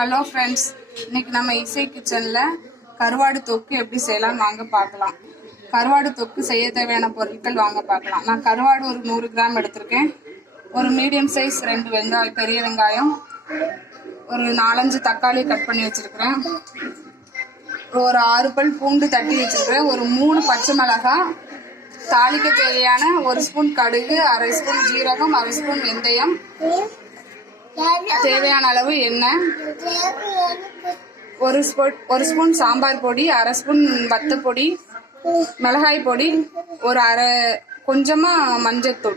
Hello friends, இன்னைக்கு நம்ம இசை கிச்சனில் கருவாடு தொக்கு எப்படி செய்யலாம் வாங்க பார்க்கலாம். கருவாடு தொக்கு செய்ய தேவையான பொருட்கள் வாங்க பார்க்கலாம். நான் கருவாடு ஒரு 100 கிராம் எடுத்திருக்கேன். ஒரு மீடியம் சைஸ் 2 வெங்காயம், பெரிய வெங்காயம், ஒரு 4-5 தக்காளி கட் பண்ணி வச்சுருக்கிறேன், ஒரு 6 பல் பூண்டு தட்டி வச்சுருக்கிறேன், ஒரு 3 பச்சை மிளகாய், தாளிக்க தேவையான 1 ஸ்பூன் கடுகு, 1/2 ஸ்பூன் ஜீரகம், 1/2 ஸ்பூன் வெந்தயம், தேவையான அளவு எண்ணெய், ஒரு ஸ்பூன் சாம்பார் பொடி, 1/2 ஸ்பூன் வத்தப்பொடி, மிளகாய் பொடி, ஒரு கொஞ்சமா மஞ்சத்தூள்.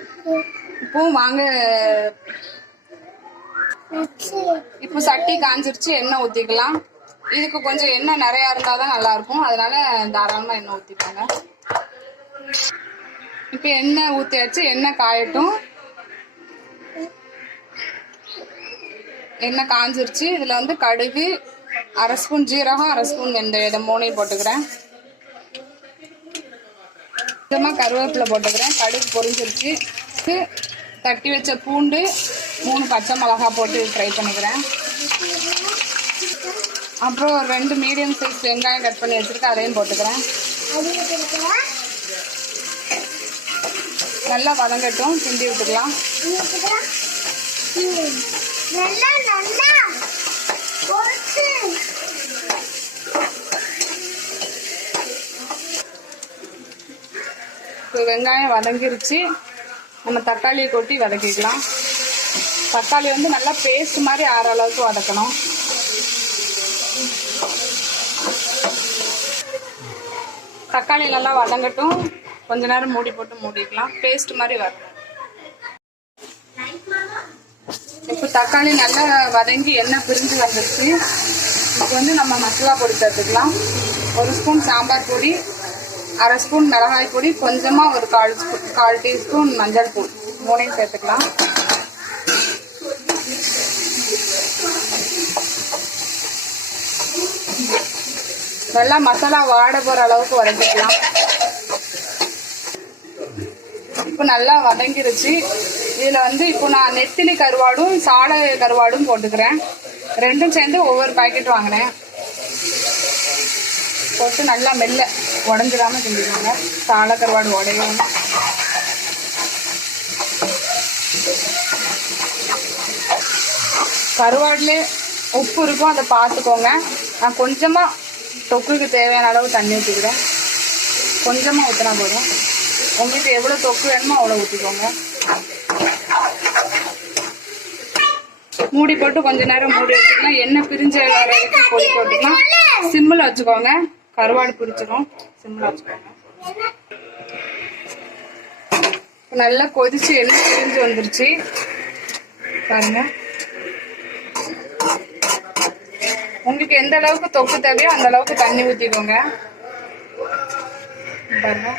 இப்போ வாங்க. இப்போ சட்டி காஞ்சிருச்சு, எண்ணெய் ஊற்றிக்கலாம். இதுக்கு கொஞ்சம் எண்ணெய் நிறையா இருந்தால் தான் நல்லா இருக்கும், அதனால தாராளமாக எண்ணெய் ஊற்றிப்பாங்க. இப்போ எண்ணெய் ஊற்றியாச்சு, எண்ணெய் காயட்டும். எண்ணெய் காஞ்சிருச்சு. இதில் வந்து கடுகு, 1/2 ஸ்பூன் ஜீரகம், 1/2 ஸ்பூன் வெந்தயம், இதை 3 போட்டுக்கிறேன். கொஞ்சமாக கருவேப்பிலை போட்டுக்கிறேன். கடுகு பொரிஞ்சிருச்சு. தட்டி வச்ச பூண்டு, 3 பச்சை மிளகாய் போட்டு ஃப்ரை பண்ணிக்கிறேன். அப்புறம் 2 மீடியம் சைஸ் வெங்காயம் கட் பண்ணி வச்சுருக்கேன், அதையும் போட்டுக்கிறேன். நல்லா வதங்கட்டும், கிண்டி விட்டுக்கலாம். இப்போ வெங்காயம் வதங்கிருச்சு. நம்ம தக்காளியை கொட்டி வதக்கிக்கலாம். தக்காளி வந்து நல்லா பேஸ்ட் மாதிரி ஆற அளவுக்கு வதக்கணும். தக்காளி நல்லா வதங்கட்டும், கொஞ்ச நேரம் மூடி போட்டு மூடிக்கலாம். பேஸ்ட் மாதிரி வரணும். இப்போ தக்காளி நல்லா வதங்கி எண்ணெய் பிரிஞ்சு வந்துருச்சு. இப்போ வந்து நம்ம மசாலா பொடி சேர்த்துக்கலாம். 1 ஸ்பூன் சாம்பார் பொடி, 1/2 ஸ்பூன் மிளகாய் பொடி, கொஞ்சமாக ஒரு 1/4 டீஸ்பூன் மஞ்சள் தூள், 3 சேர்த்துக்கலாம். நல்லா மசாலா வாட போகிற அளவுக்கு வதக்கிக்கலாம். இப்போ நல்லா வதங்கிருச்சு. இதில் வந்து இப்போ நான் நெத்திலி கருவாடும் சாலை கருவாடும் போட்டுக்கிறேன். 2ம் சேர்ந்து ஒவ்வொரு பாக்கெட் வாங்கினேன். போட்டு நல்லா மெல்ல உடஞ்சிடாம செஞ்சுக்கோங்க. சாலை கருவாடு உடையும். கருவாடுல உப்பு இருக்கும், அதை பார்த்துக்கோங்க. நான் கொஞ்சமாக தொக்குக்கு தேவையான அளவு தண்ணி ஊற்றிக்கிறேன். கொஞ்சமாக ஊற்றினா போதும். உங்களுக்கு எவ்வளோ தொக்கு வேணுமோ அவ்வளோ ஊற்றிக்கோங்க. மூடி போட்டு கொஞ்ச நேரம் மூடி வச்சுக்கலாம். எண்ணெய் பிரிஞ்ச வரைக்கும் பொடி போட்டுக்கலாம். சிம்மில் வச்சுக்கோங்க, கருவாடு பிரிச்சிடும். சிம்மில் வச்சுக்கோங்க. நல்லா கொதிச்சு எண்ணெய் பிரிஞ்சு வந்துருச்சு பாருங்க. உங்களுக்கு எந்த அளவுக்கு தொக்கு தேவையோ அந்த அளவுக்கு தண்ணி ஊற்றிக்கோங்க பாருங்க.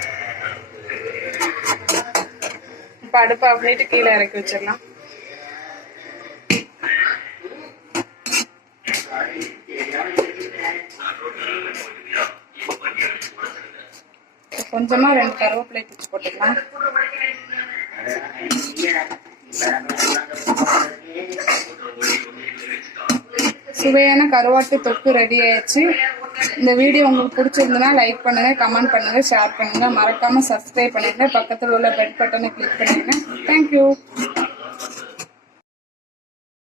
இப்போ அடுப்பு ஆஃப் பண்ணிட்டு கீழே இறக்கி வச்சிடலாம். கொஞ்சமா 2 கருவேப்பிலை பிச்சு போட்டுக்கலாம். சுவையான கருவாட்டு தொக்கு ரெடி ஆயிடுச்சு. இந்த வீடியோ உங்களுக்கு பிடிச்சிருந்ததுன்னா லைக் பண்ணுங்க, கமெண்ட் பண்ணுங்க, ஷேர் பண்ணுங்க, மறக்காம சப்ஸ்கிரைப் பண்ணுங்க, பக்கத்தில் உள்ள பெல் பட்டனை கிளிக் பண்ணுங்க. தேங்க்யூ.